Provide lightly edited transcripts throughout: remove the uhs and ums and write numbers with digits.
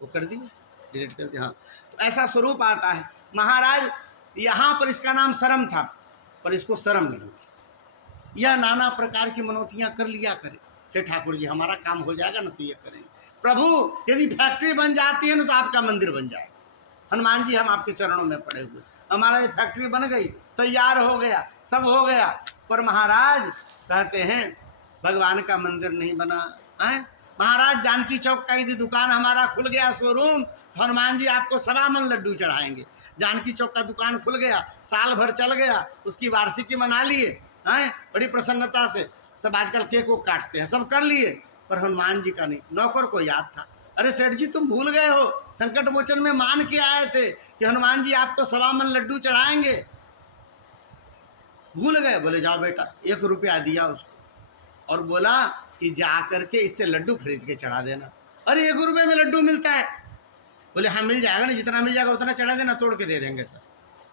वो कर दिए, डिलीट कर दिया। हाँ, तो ऐसा स्वरूप आता है महाराज। यहाँ पर इसका नाम शर्म था, पर इसको शर्म नहीं थी। यह नाना प्रकार की मनौतियाँ कर लिया करे, हे ठाकुर जी हमारा काम हो जाएगा ना तो ये करेंगे। प्रभु यदि फैक्ट्री बन जाती है ना तो आपका मंदिर बन जाएगा। हनुमान जी हम आपके चरणों में पड़े हुए, हमारा ये फैक्ट्री बन गई, तैयार हो गया, सब हो गया, पर महाराज कहते हैं भगवान का मंदिर नहीं बना है। महाराज जानकी चौक का यदि दुकान हमारा खुल गया, शोरूम, तो हनुमान जी आपको 1.25 मन लड्डू चढ़ाएंगे। जानकी चौक का दुकान खुल गया, साल भर चल गया, उसकी वार्षिकी मना लिए हैं बड़ी प्रसन्नता से। सब आजकल केक को काटते हैं, सब कर लिए, पर हनुमान जी का नहीं। नौकर को याद था, अरे सेठ जी तुम भूल गए हो, संकट मोचन में मान के आए थे कि हनुमान जी आपको 1.25 मन लड्डू चढ़ाएंगे, भूल गए। बोले जाओ बेटा, 1 रुपया दिया उसको और बोला कि जा करके इससे लड्डू खरीद के चढ़ा देना। अरे 1 रुपये में लड्डू मिलता है? बोले हाँ मिल जाएगा ना, जितना मिल जाएगा उतना चढ़ा देना, तोड़ के दे देंगे सर।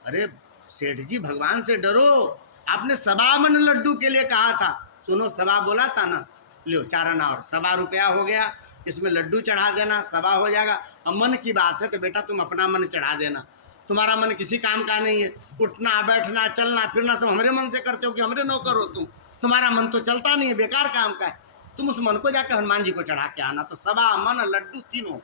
अरे सेठ जी भगवान से डरो, आपने 1.25 मन लड्डू के लिए कहा था। सुनो 1.25 बोला था ना, लो 4 आना और 1.25 रुपया हो गया, इसमें लड्डू चढ़ा देना, 1.25 हो जाएगा। अब मन की बात है तो बेटा तुम अपना मन चढ़ा देना, तुम्हारा मन किसी काम का नहीं है। उठना बैठना चलना फिरना सब हमारे मन से करते हो कि हमारे नौकर हो तुम, तुम्हारा मन तो चलता नहीं है, बेकार काम का है। तुम उस मन को जाकर हनुमान जी को चढ़ा के आना। तो 1.25 मन लड्डू तीनों,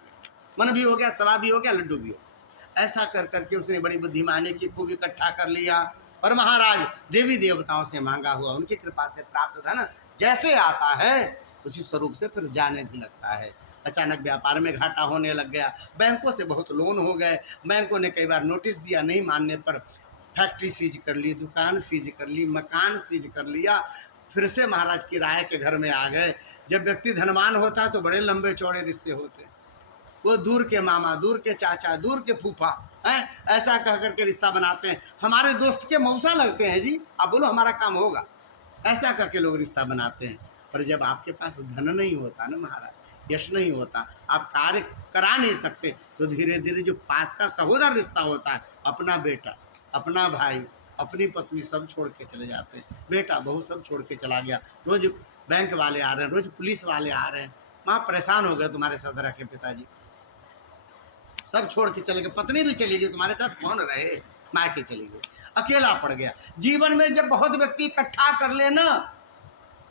मन भी हो गया, 1.25 भी हो गया, लड्डू भी हो गया। ऐसा कर करके उसने बड़ी बुद्धिमानी की, खूब इकट्ठा कर लिया। पर महाराज देवी देवताओं से मांगा हुआ, उनकी कृपा से प्राप्त धन जैसे आता है उसी स्वरूप से फिर जाने भी लगता है। अचानक व्यापार में घाटा होने लग गया, बैंकों से बहुत लोन हो गए, बैंकों ने कई बार नोटिस दिया, नहीं मानने पर फैक्ट्री सीज कर ली, दुकान सीज कर ली, मकान सीज कर लिया। फिर से महाराज किराए के घर में आ गए। जब व्यक्ति धनवान होता है तो बड़े लंबे चौड़े रिश्ते होते हैं, वो दूर के मामा, दूर के चाचा, दूर के फूफा हैं, ऐसा कह करके रिश्ता बनाते हैं। हमारे दोस्त के मौसा लगते हैं जी, आप बोलो हमारा काम होगा, ऐसा करके लोग रिश्ता बनाते हैं। पर जब आपके पास धन नहीं होता ना महाराज, यश नहीं होता, आप कार्य करा नहीं सकते, तो धीरे धीरे जो पास का सहोदर रिश्ता होता है, अपना बेटा, अपना भाई, अपनी पत्नी सब छोड़ के चले जाते हैं। बेटा बहू सब छोड़ के चला गया, रोज बैंक वाले आ रहे हैं, रोज पुलिस वाले आ रहे हैं, वहाँ परेशान हो गए तुम्हारे सदरा के पिताजी, सब छोड़ के चले गए। पत्नी भी चली गई, तुम्हारे साथ कौन रहे, मायके चली गई, अकेला पड़ गया। जीवन में जब बहुत व्यक्ति इकट्ठा कर लेना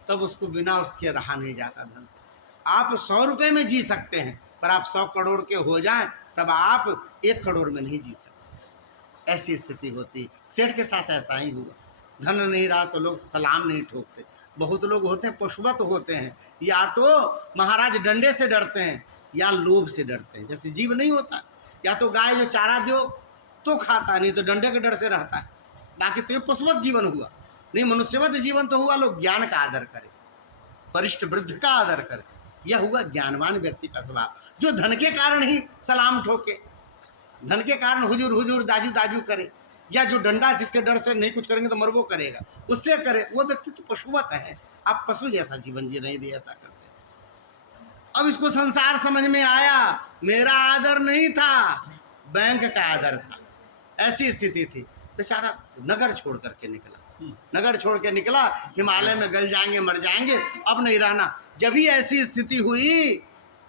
तब उसको बिना उसके रहा नहीं जाता धन से। आप 100 रुपये में जी सकते हैं, पर आप 100 करोड़ के हो जाएं तब आप 1 करोड़ में नहीं जी सकते, ऐसी स्थिति होती। सेठ के साथ ऐसा ही हुआ, धन नहीं रहा तो लोग सलाम नहीं ठोकते। बहुत लोग होते हैं पशुवत होते हैं, या तो महाराज डंडे से डरते हैं या लोभ से डरते हैं। जैसे जीव नहीं होता, या तो गाय जो चारा दो तो खाता, नहीं तो डंडे के डर से रहता है। बाकी तो ये पशुवत जीवन हुआ, नहीं मनुष्यवत जीवन तो हुआ लोग ज्ञान का आदर करे, वरिष्ठ वृद्ध का आदर करे, यह हुआ ज्ञानवान व्यक्ति का स्वभाव। जो धन के कारण ही सलाम ठोके, धन के कारण हुजूर हुजूर दाजू दाजू करे, या जो डंडा जिसके डर से नहीं कुछ करेंगे तो मरबो करेगा, उससे करे, वो व्यक्ति तो पशुवत है। आप पशु जैसा जीवन जी नहीं दे ऐसा करते। अब इसको संसार समझ में आया, मेरा आदर नहीं था, बैंक का आदर था, ऐसी स्थिति थी। बेचारा नगर छोड़ करके निकला, नगर छोड़ के निकला, हिमालय में गल जाएंगे मर जाएंगे, अब नहीं रहना। जब ही ऐसी स्थिति हुई,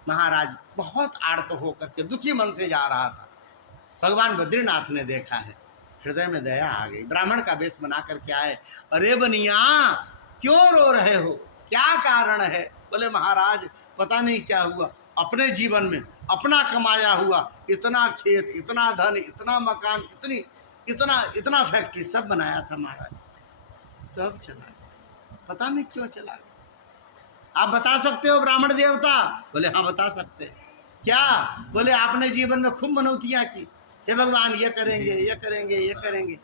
महाराज बहुत आर्त होकर के दुखी मन से जा रहा था, भगवान बद्रीनाथ ने देखा है, हृदय में दया आ गई, ब्राह्मण का वेश बना करके आए। अरे बनिया क्यों रो रहे हो, क्या कारण है? बोले महाराज पता नहीं क्या हुआ, अपने जीवन में अपना कमाया हुआ इतना खेत, इतना धन, इतना मकान, इतना फैक्ट्री सब बनाया था महाराज, सब चला गया, पता नहीं क्यों चला गया। आप बता सकते हो ब्राह्मण देवता? बोले हाँ बता सकते। क्या? बोले आपने जीवन में खूब मनौतियाँ की, हे भगवान ये करेंगे ये करेंगे ये करेंगे,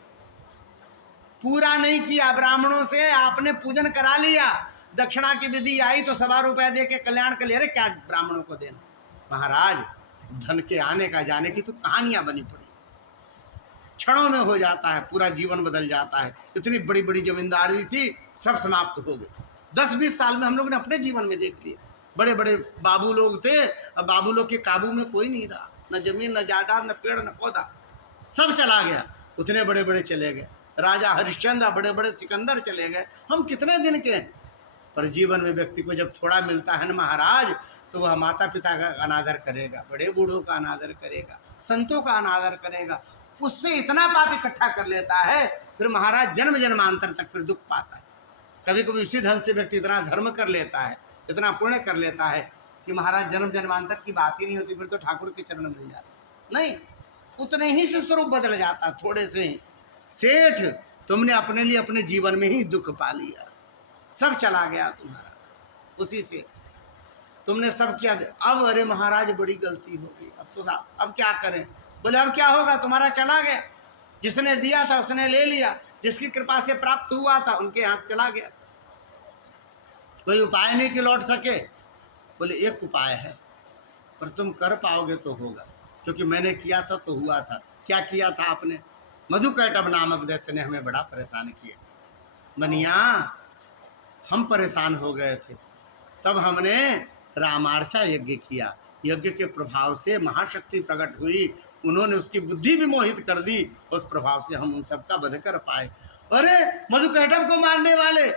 पूरा नहीं किया। ब्राह्मणों से आपने पूजन करा लिया, दक्षिणा की विधि आई तो 1.25 रुपया दे के कल्याण कर लिया। अरे क्या ब्राह्मणों को देना? महाराज धन के आने का जाने की तो कहानियां बनी पड़ी, क्षणों में हो जाता है, पूरा जीवन बदल जाता है। इतनी बड़ी बड़ी जमींदारी थी, सब समाप्त हो गई। 10-20 साल में हम लोग ने अपने जीवन में देख लिए, बड़े बड़े बाबू लोग थे, अब बाबू लोग के काबू में कोई नहीं रहा, न जमीन न जायदाद न पेड़ न पौधा, सब चला गया। उतने बड़े बड़े चले गए, राजा हरिश्चंद्र, बड़े बड़े सिकंदर चले गए, हम कितने दिन के हैं। पर जीवन में व्यक्ति को जब थोड़ा मिलता है ना महाराज, तो वह माता पिता का अनादर करेगा, बड़े बूढ़ों का अनादर करेगा, संतों का अनादर करेगा, उससे इतना पाप इकट्ठा कर लेता है, फिर महाराज जन्म जन्मांतर तक फिर दुख पाता है। कभी कभी उसी धन से व्यक्ति इतना धर्म कर लेता है, इतना पुण्य कर लेता है कि महाराज जन्म जन्मांतर की बात ही नहीं होती, फिर तो ठाकुर के चरण मिल जाते। नहीं, उतने ही से स्वरूप बदल जाता, थोड़े से ही। सेठ, तुमने अपने लिए अपने जीवन में ही दुख पा लिया, सब चला गया तुम्हारा, उसी से तुमने सब किया। अब अरे महाराज बड़ी गलती हो गई, अब तो अब क्या करें? बोले अब क्या होगा, तुम्हारा चला गया, जिसने दिया था उसने ले लिया, जिसकी कृपा से प्राप्त हुआ था उनके यहाँ से चला गया। कोई उपाय नहीं कि लौट सके? बोले एक उपाय है, पर तुम कर पाओगे तो होगा, क्योंकि मैंने किया था तो हुआ था। क्या किया था आपने? मधुकैटभ नामक दैत्य ने हमें बड़ा परेशान किया। बनिया, हम परेशान हो गए थे, तब हमने रामार्चा यज्ञ किया। यज्ञ के प्रभाव से महाशक्ति प्रकट हुई, उन्होंने उसकी बुद्धि भी मोहित कर दी, उस प्रभाव से हम उन सबका वध कर पाए। अरे मधुकैटभ को मारने वाले,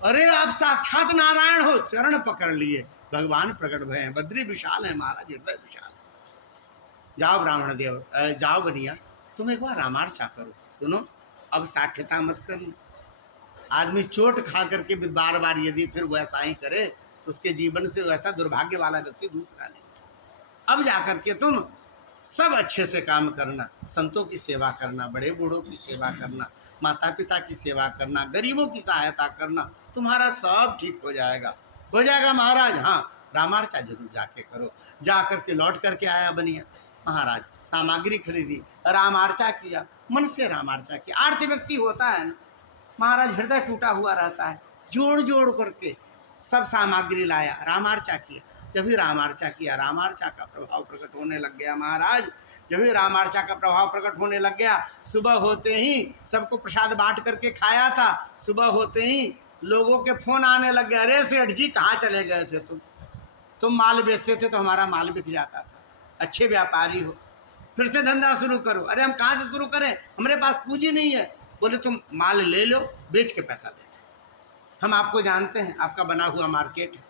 अरे आप साक्षात नारायण हो, चरण पकड़ लिए, भगवान प्रकट भय हैं, बद्री विशाल है महाराज, हृदय विशाल है। जाओ ब्राह्मण देव, जाओ बनिया, तुम एक बार रामार्चा करो। सुनो, अब साठ्यता मत करना। आदमी चोट खा करके बार बार यदि फिर वैसा ही करे तो उसके जीवन से वैसा दुर्भाग्य वाला व्यक्ति दूसरा नहीं। अब जाकर के तुम सब अच्छे से काम करना, संतों की सेवा करना, बड़े बूढ़ों की सेवा करना, माता पिता की सेवा करना, गरीबों की सहायता करना, तुम्हारा सब ठीक हो जाएगा, हो जाएगा महाराज। हाँ, रामार्चा जरूर जाके करो। जा करके लौट करके आया बनिया महाराज, सामग्री खरीदी, रामार्चा किया, मन से रामार्चा किया। आर्थ व्यक्ति होता है ना महाराज, हृदय टूटा हुआ रहता है, जोड़ जोड़ करके सब सामग्री लाया, रामार्चा किया। जब भी रामार्चा किया, रामार्चा का प्रभाव प्रकट होने लग गया महाराज। जब भी रामार्चा का प्रभाव प्रकट होने लग गया, सुबह होते ही सबको प्रसाद बांट करके खाया था, सुबह होते ही लोगों के फोन आने लग गया, अरे सेठ जी कहाँ चले गए थे तुम माल बेचते थे तो हमारा माल बिक जाता था, अच्छे व्यापारी हो, फिर से धंधा शुरू करो। अरे हम कहाँ से शुरू करें, हमारे पास पूंजी नहीं है। बोले तुम माल ले लो, बेच के पैसा दे, हम आपको जानते हैं, आपका बना हुआ मार्केट है,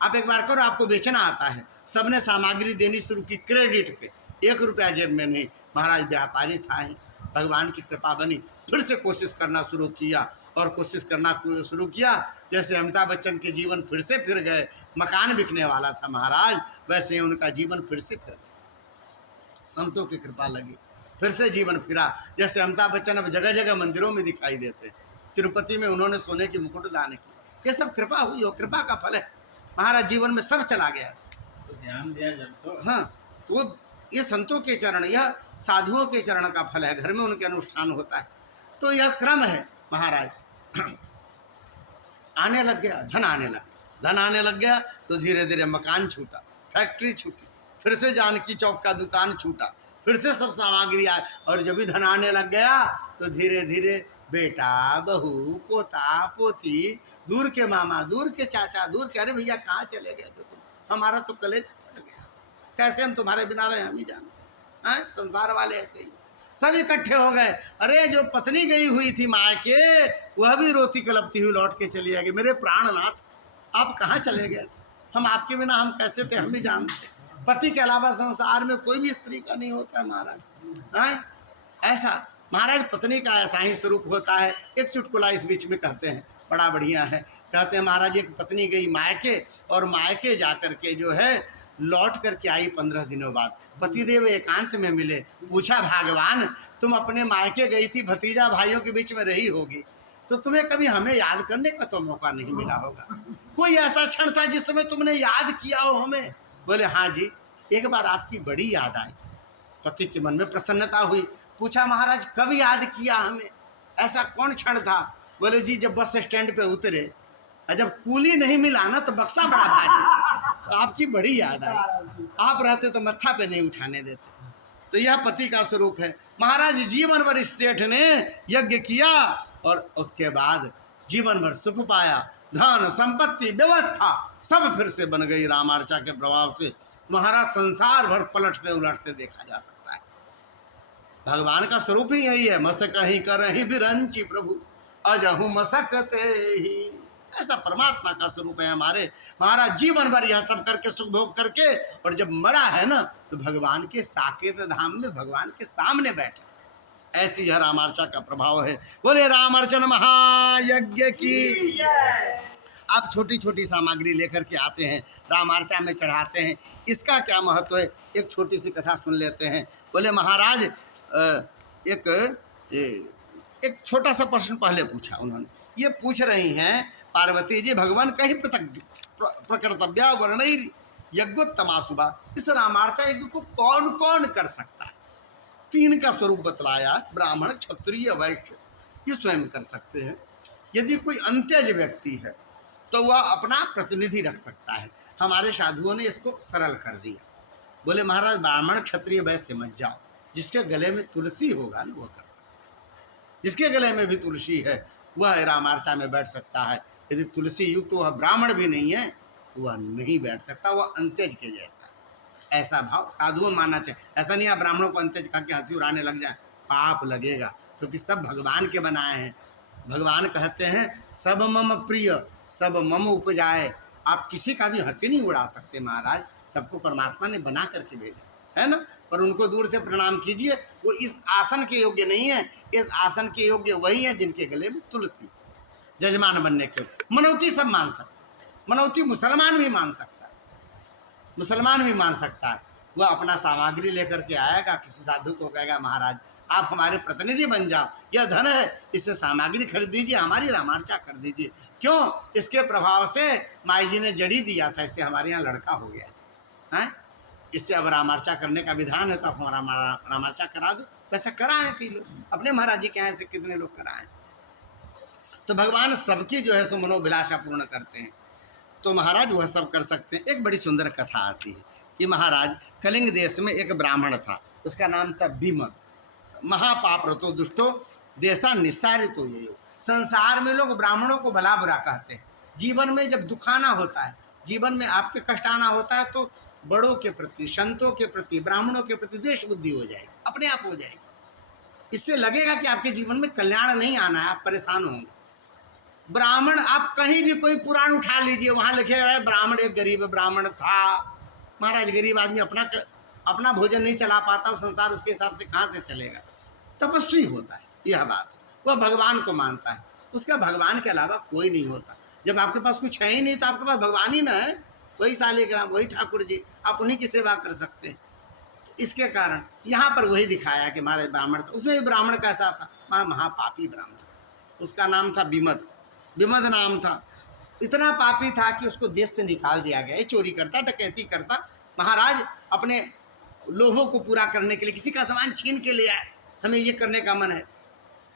आप एक बार करो, आपको बेचना आता है। सबने सामग्री देनी शुरू की क्रेडिट पे, 1 रुपया जेब में नहीं। महाराज व्यापारी था ही, भगवान की कृपा बनी, फिर से कोशिश करना शुरू किया, और कोशिश करना शुरू किया, जैसे अमिताभ बच्चन के जीवन फिर से फिर गए। मकान बिकने वाला था महाराज, वैसे ही उनका जीवन फिर से फिर गया, संतों की कृपा लगी, फिर से जीवन फिरा। जैसे अमिताभ बच्चन अब जगह जगह मंदिरों में दिखाई देते हैं, तिरुपति में उन्होंने सोने की मुकुट दान की, ये सब कृपा हुई हो, कृपा का फल है महाराज। जीवन में सब चला गया तो ध्यान दिया जब तो। हाँ, तो ये संतों के चरण, यह साधुओं के चरण का फल है, घर में उनके अनुष्ठान होता है। तो यह क्रम है महाराज। आने लग गया, धन आने लग गया, धन आने लग गया तो धीरे धीरे मकान छूटा, फैक्ट्री छूटी, फिर से जानकी चौक का दुकान छूटा, फिर से सब सामग्री आए, और जब भी धन आने लग गया तो धीरे धीरे बेटा, बहू, पोता, पोती, दूर के मामा, दूर के चाचा, दूर के, अरे भैया कहाँ चले गए थे तुम, हमारा तो कलेजा फट गया, कैसे हम तुम्हारे बिना रहे हम ही जानते हैं। संसार वाले ऐसे ही सब इकट्ठे हो गए। अरे जो पत्नी गई हुई थी मायके, वह भी रोती कलपती हुई लौट के चली आएगी, मेरे प्राणनाथ आप कहाँ चले गए थे, हम आपके बिना हम कैसे थे हम भी जानते। पति के अलावा संसार में कोई भी स्त्री का नहीं होता है महाराज। ऐसा महाराज पत्नी का ऐसा ही स्वरूप होता है। एक चुटकुला इस बीच में कहते हैं, बड़ा बढ़िया है। कहते हैं महाराज एक पत्नी गई मायके, और मायके जाकर के जो है लौट करके आई 15 दिनों बाद। पतिदेव एकांत में मिले, पूछा भगवान तुम अपने मायके गई थी, भतीजा भाइयों के बीच में रही होगी, तो तुम्हें कभी हमें याद करने का तो मौका नहीं मिला होगा, कोई ऐसा क्षण था जिस समय तुमने याद किया हो हमें? बोले हाँ जी, एक बार आपकी बड़ी याद आई। पति के मन में प्रसन्नता हुई, पूछा महाराज कब याद किया हमें, ऐसा कौन क्षण था? बोले जी जब बस स्टैंड पे उतरे, जब कूली नहीं मिला ना तो बक्सा बड़ा भारी, तो आपकी बड़ी याद आई, आप रहते तो मत्था पे नहीं उठाने देते। तो यह पति का स्वरूप है महाराज। जीवन भर इस सेठ ने यज्ञ किया, और उसके बाद जीवन भर सुख पाया, धन संपत्ति व्यवस्था सब फिर से बन गई रामार्चा के प्रभाव से। महाराज संसार भर पलटते उलटते देखा जा सकता है। भगवान का स्वरूप ही यही है, मसक ही कर ही बिरंची प्रभु अजहु मसकते ही। ऐसा परमात्मा का स्वरूप है हमारे महाराज। जीवन भर यह सब करके सुख भोग करके और जब मरा है ना तो भगवान के साकेत धाम में भगवान के सामने बैठे। ऐसी यह रामार्चा का प्रभाव है। बोले रामार्चन महायज्ञ की। आप छोटी छोटी सामग्री लेकर के आते हैं, रामार्चा में चढ़ाते हैं, इसका क्या महत्व है? एक छोटी सी कथा सुन लेते हैं। बोले महाराज एक छोटा सा प्रश्न पहले पूछा उन्होंने। ये पूछ रही हैं पार्वती जी, भगवान कहीं प्रकर्तव्या वर्ण यज्ञोत्तमाशुभा, इस रामार्चा यज्ञ को कौन कौन कर सकता है? 3 का स्वरूप बतलाया, ब्राह्मण क्षत्रिय वैश्य, ये स्वयं कर सकते हैं। यदि कोई अंत्यज व्यक्ति है तो वह अपना प्रतिनिधि रख सकता है। हमारे साधुओं ने इसको सरल कर दिया। बोले महाराज ब्राह्मण क्षत्रिय वैश्य मत जाओ, जिसके गले में तुलसी होगा ना वह कर सकता है। जिसके गले में भी तुलसी है वह रामार्चा में बैठ सकता है। यदि तुलसी युक्त वह ब्राह्मण भी नहीं है तो वह नहीं बैठ सकता, वह अंत्यज के जैसा। ऐसा भाव साधुओं मानना चाहिए। ऐसा नहीं आप ब्राह्मणों को अंत्यज खा के हंसी उड़ाने लग जाए, पाप लगेगा, क्योंकि सब भगवान के बनाए हैं। भगवान कहते हैं सब मम प्रिय सब मम उपजाए। आप किसी का भी हंसी नहीं उड़ा सकते महाराज, सबको परमात्मा ने बना करके भेजा है ना। पर उनको दूर से प्रणाम कीजिए, वो इस आसन के योग्य नहीं है। इस आसन के योग्य वही है जिनके गले में तुलसी, जजमान बनने के। मनौती सब मान सकते, मनौती मुसलमान भी मान सकता है, मुसलमान भी मान सकता है। वह अपना सामग्री लेकर के आएगा, किसी साधु को कहेगा महाराज आप हमारे प्रतिनिधि बन जाओ, यह धन है, इससे सामग्री खरीद दीजिए, हमारी रामार्चा कर दीजिए। क्यों? इसके प्रभाव से माई जी ने जड़ी दिया था, इससे हमारे यहाँ लड़का हो गया है। इससे अब रामार्चा करने का विधान है तो आप हमारा रामार्चा करा दो। वैसा कराएं कई लोग, अपने महाराज जी के यहाँ से कितने लोग कराएं। तो भगवान सबकी जो है सो मनोभिलाषा पूर्ण करते हैं। तो महाराज वह सब कर सकते हैं। एक बड़ी सुंदर कथा आती है कि महाराज कलिंग देश में एक ब्राह्मण था, उसका नाम था विमल। महापाप रतो दुष्टो देशा निस्सारितो ये। संसार में लोग ब्राह्मणों को भला बुरा कहते हैं। जीवन में जब दुखाना होता है, जीवन में आपके कष्ट आना होता है तो बड़ों के प्रति, संतों के प्रति, ब्राह्मणों के प्रति द्वेष बुद्धि हो जाएगी, अपने आप हो जाएगी। इससे लगेगा कि आपके जीवन में कल्याण नहीं आना है, आप परेशान होंगे। ब्राह्मण, आप कहीं भी कोई पुराण उठा लीजिए, वहाँ लिखे रहे ब्राह्मण एक गरीब ब्राह्मण था। महाराज गरीब आदमी अपना भोजन नहीं चला पाता, संसार उसके हिसाब से कहाँ से चलेगा? तपस्वी होता है, यह बात है। वह भगवान को मानता है, उसका भगवान के अलावा कोई नहीं होता। जब आपके पास कुछ है ही नहीं तो आपके पास भगवान ही ना है, वही सालिग्राम, वही ठाकुर जी, आप उन्हीं की सेवा कर सकते हैं। इसके कारण यहाँ पर वही दिखाया कि महाराज ब्राह्मण था। उसमें भी ब्राह्मण कैसा था? महापापी ब्राह्मण था। उसका नाम था विमद, विमद नाम था। इतना पापी था कि उसको देश से निकाल दिया गया। ये चोरी करता, डकैती करता, महाराज अपने लोभों को पूरा करने के लिए किसी का सामान छीन के ले आए, हमें ये करने का मन है।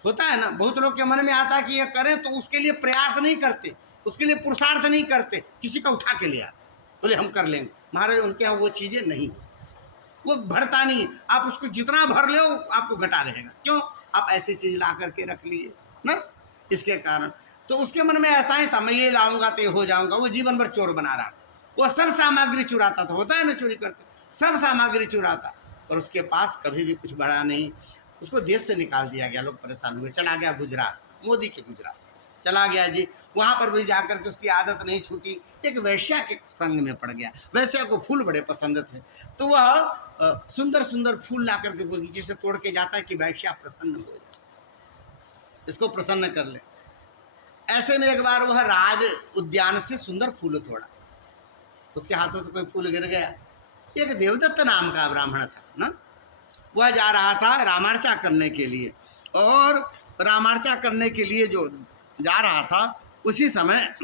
होता है ना, बहुत लोग के मन में आता है कि ये करें, तो उसके लिए प्रयास नहीं करते, उसके लिए पुरुषार्थ नहीं करते, किसी का उठा के ले आते, बोले हम कर लेंगे। महाराज उनके यहाँ वो चीज़ें नहीं, वो भरता नहीं। आप उसको जितना भर लो आपको घटा रहेगा। क्यों? आप ऐसी चीज़ ला करके रख लिए ना, इसके कारण। तो उसके मन में ऐसा ही था, मैं ये लाऊंगा तो ये हो जाऊंगा। वो जीवन भर चोर बना रहा, वो सब सामग्री चुराता था। होता है ना चोरी करते, सब सामग्री चुराता, और उसके पास कभी भी कुछ बढ़ा नहीं। उसको देश से निकाल दिया गया, लोग परेशान हुए। चला गया गुजरात, मोदी के गुजरात चला गया जी। वहाँ पर भी जाकर के उसकी आदत नहीं छूटी, एक वैश्या के संग में पड़ गया। वैश्या को फूल बड़े पसंद थे, तो वह सुंदर सुंदर फूल ला करके बगीचे से तोड़ के जाता है कि वैश्या प्रसन्न हो जाए, इसको प्रसन्न कर ले। ऐसे में एक बार वह राज उद्यान से सुंदर फूल तोड़ा, उसके हाथों से कोई फूल गिर गया। एक देवदत्त नाम का ब्राह्मण था ना, वह जा रहा था रामार्चा करने के लिए, और रामार्चा करने के लिए जो जा रहा था उसी समय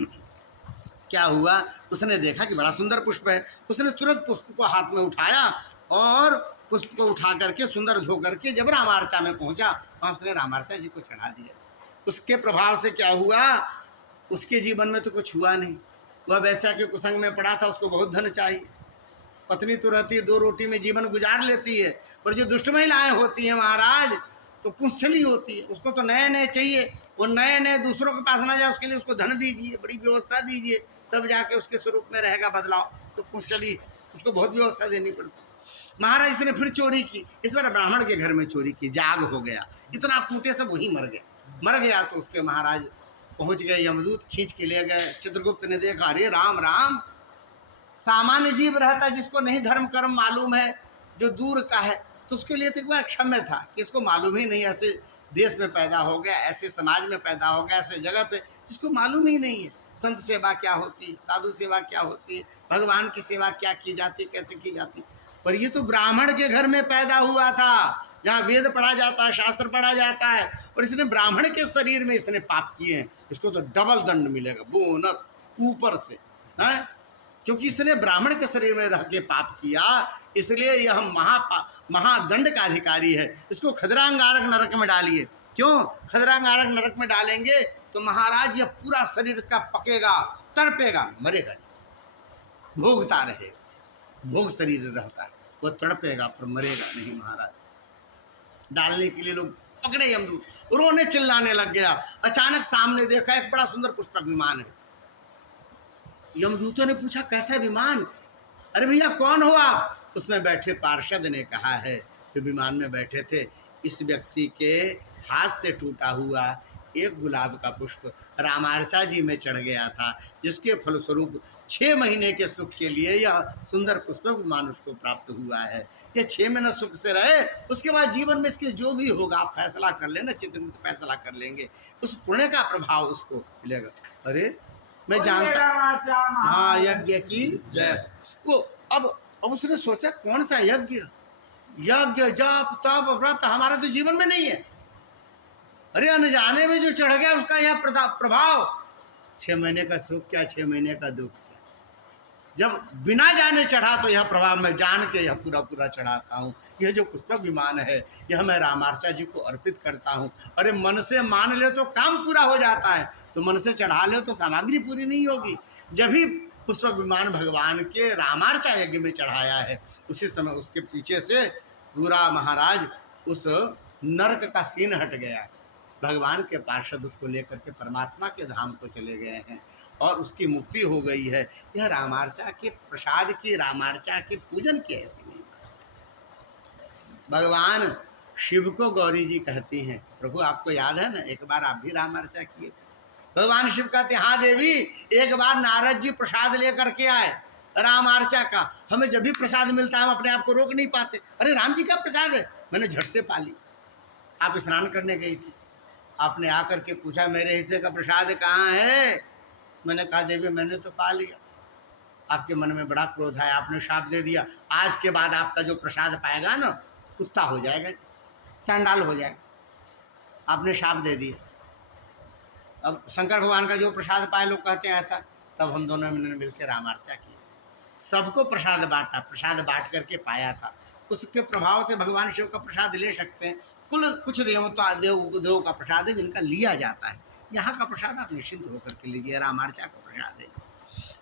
क्या हुआ, उसने देखा कि बड़ा सुंदर पुष्प है। उसने तुरंत पुष्प को हाथ में उठाया और पुष्प को उठा करके सुंदर धो करके जब रामार्चा में पहुंचा, वहाँ उसने रामार्चा जी को चढ़ा दिया। उसके प्रभाव से क्या हुआ, उसके जीवन में तो कुछ हुआ नहीं। वह वैसा के कुसंग में पड़ा था, उसको बहुत धन चाहिए, पत्नी तो रहती है, 2 रोटी में जीवन गुजार लेती है। पर जो दुष्ट महिलाएं होती हैं महाराज, तो पुंछली होती है, उसको तो नए नए चाहिए। वो नए नए दूसरों के पास ना जाए, उसके लिए उसको धन दीजिए, बड़ी व्यवस्था दीजिए, तब जाके उसके स्वरूप में रहेगा बदलाव। तो पुंछली, उसको बहुत व्यवस्था देनी पड़ती। महाराज इसने फिर चोरी की, इस बार ब्राह्मण के घर में चोरी की। जाग हो गया, इतना कूटे सब वही मर गया। तो उसके महाराज पहुंच गए, यमदूत खींच के ले गए। चित्रगुप्त ने देखा, अरे राम राम, सामान्य जीव रहता जिसको नहीं धर्म कर्म मालूम है, जो दूर का है, तो उसके लिए तो एक बार क्षम्य था कि इसको मालूम ही नहीं, ऐसे देश में पैदा हो गया, ऐसे समाज में पैदा हो गया, ऐसे जगह पे जिसको मालूम ही नहीं है संत सेवा क्या होती है, साधु सेवा क्या होती है, भगवान की सेवा क्या की जाती, कैसे की जाती। पर ये तो ब्राह्मण के घर में पैदा हुआ था, जहाँ वेद पढ़ा जाता है, शास्त्र पढ़ा जाता है, और इसने ब्राह्मण के शरीर में इसने पाप किए हैं, इसको तो डबल दंड मिलेगा, बोनस ऊपर से है, क्योंकि इसने ब्राह्मण के शरीर में रह के पाप किया, इसलिए यह महादंड का अधिकारी है। इसको खदरांगारक नरक में डालिए। क्यों खदरांगारक नरक में डालेंगे? तो महाराज यह पूरा शरीर इसका पकेगा, तड़पेगा, मरेगा नहीं, भोगता रहेगा, भोग शरीर रहता है, वो तड़पेगा पर मरेगा नहीं। महाराज डालने के लिए लोग पकड़े, यमदूत रोने चिल्लाने लग गया। अचानक सामने देखा एक बड़ा सुंदर पुष्पक विमान है। यमदूतों ने पूछा कैसा विमान? अरे भैया कौन हो आप? उसमें बैठे पार्षद ने कहा है, जो विमान में बैठे थे, इस व्यक्ति के हाथ से टूटा हुआ एक गुलाब का पुष्प रामार्चा जी में चढ़ गया था, जिसके फलस्वरूप 6 महीने के सुख के लिए यह सुंदर पुष्प विमान उसको प्राप्त हुआ है। ये 6 महीने सुख से रहे, उसके बाद जीवन में इसके जो भी होगा आप फैसला कर लेना, चित्रगुप्त फैसला कर लेंगे, उस पुण्य का प्रभाव उसको मिलेगा। अरे मैं जानता, हाँ यज्ञ की जय। वो अब उसने सोचा कौन सा यज्ञ, यज्ञ जप तप व्रत हमारा तो जीवन में नहीं है। अरे अनजाने में जो चढ़ गया उसका यह प्रभाव, 6 महीने का सुख क्या, 6 महीने का दुख क्या। जब बिना जाने चढ़ा तो यह प्रभाव मैं जान के यह पूरा चढ़ाता हूँ। यह जो पुष्पक विमान है यह मैं रामार्चा जी को अर्पित करता हूँ। अरे मन से मान ले तो काम पूरा हो जाता है, तो मन से चढ़ा ले तो सामग्री पूरी नहीं होगी। जब भी पुष्पक विमान भगवान के रामार्चा यज्ञ में चढ़ाया है, उसी समय उसके पीछे से पूरा महाराज उस नरक का सीन हट गया। भगवान के पार्षद उसको लेकर के परमात्मा के धाम को चले गए हैं और उसकी मुक्ति हो गई है। यह रामार्चा के प्रसाद की, रामार्चा के पूजन की ऐसी नहीं। भगवान शिव को गौरी जी कहती हैं, प्रभु आपको याद है ना, एक बार आप भी रामार्चा किए थे। भगवान शिव कहते हैं, हाँ देवी, एक बार नारद जी प्रसाद लेकर के आए रामार्चा का, हमें जब भी प्रसाद मिलता है हम अपने आप को रोक नहीं पाते। अरे राम जी का प्रसाद है, मैंने झट से पा ली। आप स्नान करने गई थी, आपने आकर के पूछा मेरे हिस्से का प्रसाद कहाँ है? मैंने कहा देवी मैंने तो पा लिया। आपके मन में बड़ा क्रोध है, आपने शाप दे दिया, आज के बाद आपका जो प्रसाद पाएगा ना कुत्ता हो जाएगा, चांडाल हो जाएगा। आपने शाप दे दिया। अब शंकर भगवान का जो प्रसाद पाए, लोग कहते हैं ऐसा। तब हम दोनों ने मिलकर रामार्चा की, सबको प्रसाद बांटा, प्रसाद बांट करके पाया था। उसके प्रभाव से भगवान शिव का प्रसाद ले सकते हैं। कुछ देव का प्रसाद है जिनका लिया जाता है, यहाँ का प्रसाद आप निश्चिंत होकर के लीजिए, रामार्चा का प्रसाद है।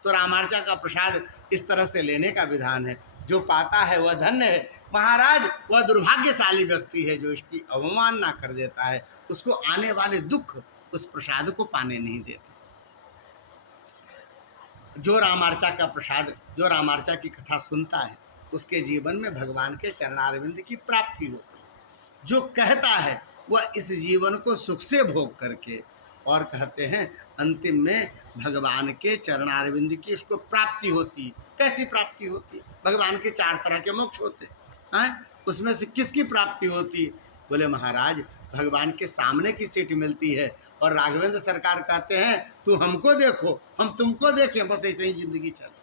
तो रामार्चा का प्रसाद इस तरह से लेने का विधान है। जो पाता है वह धन्य है। महाराज वह दुर्भाग्यशाली व्यक्ति है जो इसकी अवमानना कर देता है, उसको आने वाले दुख उस प्रसाद को पाने नहीं देता। जो रामार्चा का प्रसाद, जो रामार्चा की कथा सुनता है, उसके जीवन में भगवान के चरणारविंद की प्राप्ति होती है। जो कहता है वह इस जीवन को सुख से भोग करके, और कहते हैं अंतिम में भगवान के चरणारविंद की उसको प्राप्ति होती। कैसी प्राप्ति होती? भगवान के 4 तरह के मोक्ष होते हैं, उसमें से किसकी प्राप्ति होती? बोले महाराज भगवान के सामने की सीट मिलती है, और राघवेंद्र सरकार कहते हैं तू हमको देखो हम तुमको देखें, बस ऐसे ही जिंदगी चले,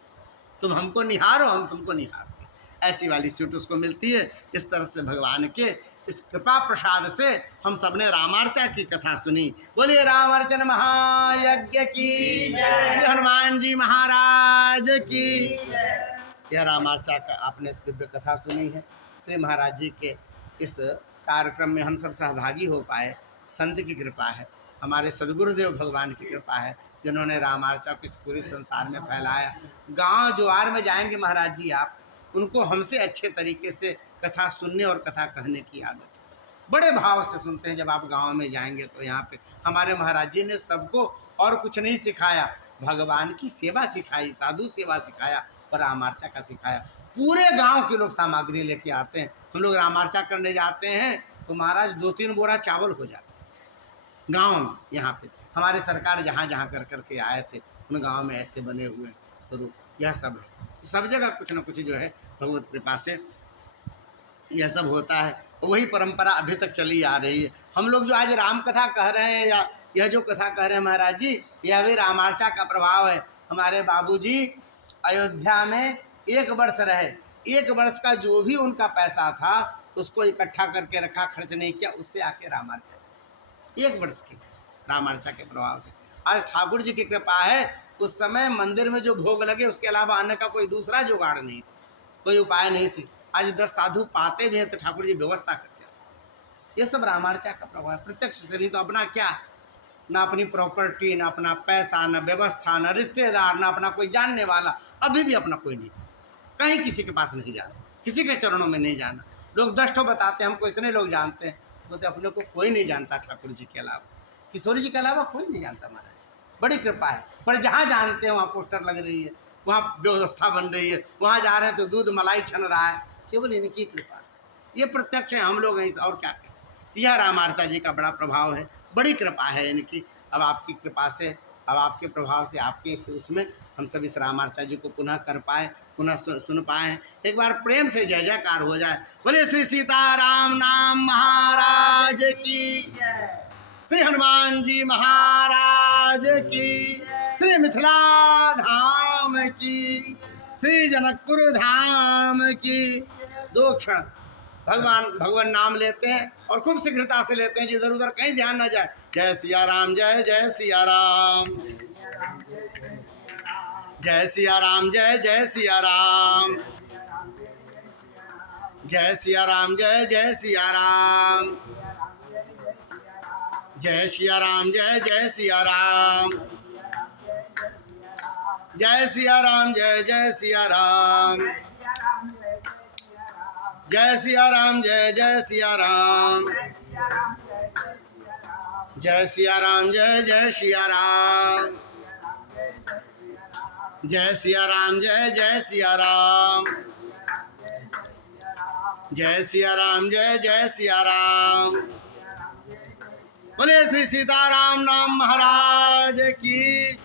तुम हमको निहारो हम तुमको निहारते, ऐसी वाली सीट उसको मिलती है। इस तरह से भगवान के इस कृपा प्रसाद से हम सबने रामार्चा की कथा सुनी। बोलिए रामार्चन महायज्ञ की जय, श्री हनुमान जी महाराज की। यह रामार्चा का आपने इस दिव्य कथा सुनी है। श्री महाराज जी के इस कार्यक्रम में हम सब सहभागी हो पाए, संत की कृपा है, हमारे सदगुरुदेव भगवान की कृपा है, जिन्होंने रामार्चा को इस पूरे संसार में फैलाया। गांव ज्वार में जाएंगे महाराज जी आप, उनको हमसे अच्छे तरीके से कथा सुनने और कथा कहने की आदत है। बड़े भाव से सुनते हैं। जब आप गांव में जाएंगे तो यहाँ पे हमारे महाराज जी ने सबको और कुछ नहीं सिखाया, भगवान की सेवा सिखाई, साधु सेवा सिखाया और रामार्चा का सिखाया। पूरे गांव के लोग सामग्री लेके आते हैं। हम लोग रामार्चा करने जाते हैं तो महाराज 2-3 बोरा चावल हो जाते हैं गाँव में। यहाँ पे हमारे सरकार जहाँ जहाँ कर करके आए थे उन गांव में ऐसे बने हुए स्वरूप, यह सब है। सब जगह कुछ न कुछ जो है भगवत कृपा से यह सब होता है। वही परंपरा अभी तक चली आ रही है। हम लोग जो आज राम कथा कह रहे हैं या यह जो कथा कह रहे हैं महाराज जी, यह भी रामार्चा का प्रभाव है। हमारे बाबूजी अयोध्या में 1 वर्ष रहे, 1 वर्ष का जो भी उनका पैसा था उसको इकट्ठा करके रखा, खर्च नहीं किया, उससे आके रामार्चा 1 वर्ष की रामार्चा के प्रभाव से आज ठाकुर जी की कृपा है। उस समय मंदिर में जो भोग लगे उसके अलावा अन्य का कोई दूसरा जुगाड़ नहीं था, कोई उपाय नहीं थी। आज 10 साधु पाते भी हैं तो ठाकुर जी व्यवस्था करते हैं। ये सब रामार्चा का प्रभाव है, प्रत्यक्ष से। नहीं तो अपना क्या, ना अपनी प्रॉपर्टी, ना अपना पैसा, ना व्यवस्था, ना रिश्तेदार, ना अपना कोई जानने वाला, अभी भी अपना कोई नहीं, कहीं किसी के पास नहीं जाना, किसी के चरणों में नहीं जाना। लोग 10 ठो बताते हैं, हमको इतने लोग जानते हैं, बोलते अपने को कोई नहीं जानता ठाकुर जी के अलावा, किशोर जी के अलावा कोई नहीं जानता। महाराज बड़ी कृपा है। पर जहाँ जानते हैं वहाँ पोस्टर लग रही है, वहाँ व्यवस्था बन रही है, वहाँ जा रहे हैं तो दूध मलाई छन रहा है, केवल इनकी कृपा से। ये प्रत्यक्ष है, हम लोग हैं और क्या करें। यह रामार्चा जी का बड़ा प्रभाव है, बड़ी कृपा है इनकी। अब आपकी कृपा से, अब आपके प्रभाव से, आपके इस उसमें हम सब इस रामार्चा जी को पुनः कर पाए, पुनः सुन पाए। एक बार प्रेम से जय जयकार हो जाए। बोले श्री सीताराम नाम महाराज की, श्री हनुमान जी महाराज की, श्री मिथिला धाम की, श्री जनकपुर धाम की। 2 क्षण भगवान नाम लेते हैं और खूब शीघ्रता से लेते हैं, जिधर उधर कहीं ध्यान न जाए। जय सिया राम, जय जय सिया राम, जय सिया राम, जय जय सिया राम, जय सिया राम, जय जय सिया राम, जय सिया राम, जय जय सिया राम, जय सिया राम, जय जय सिया राम, जय सिया राम, जय जय सिया राम, जय सिया राम, जय जय सिया राम, जय सिया राम, जय जय सिया राम, जय सिया राम, जय जय सिया राम। बोले श्री सीताराम नाम महाराज की।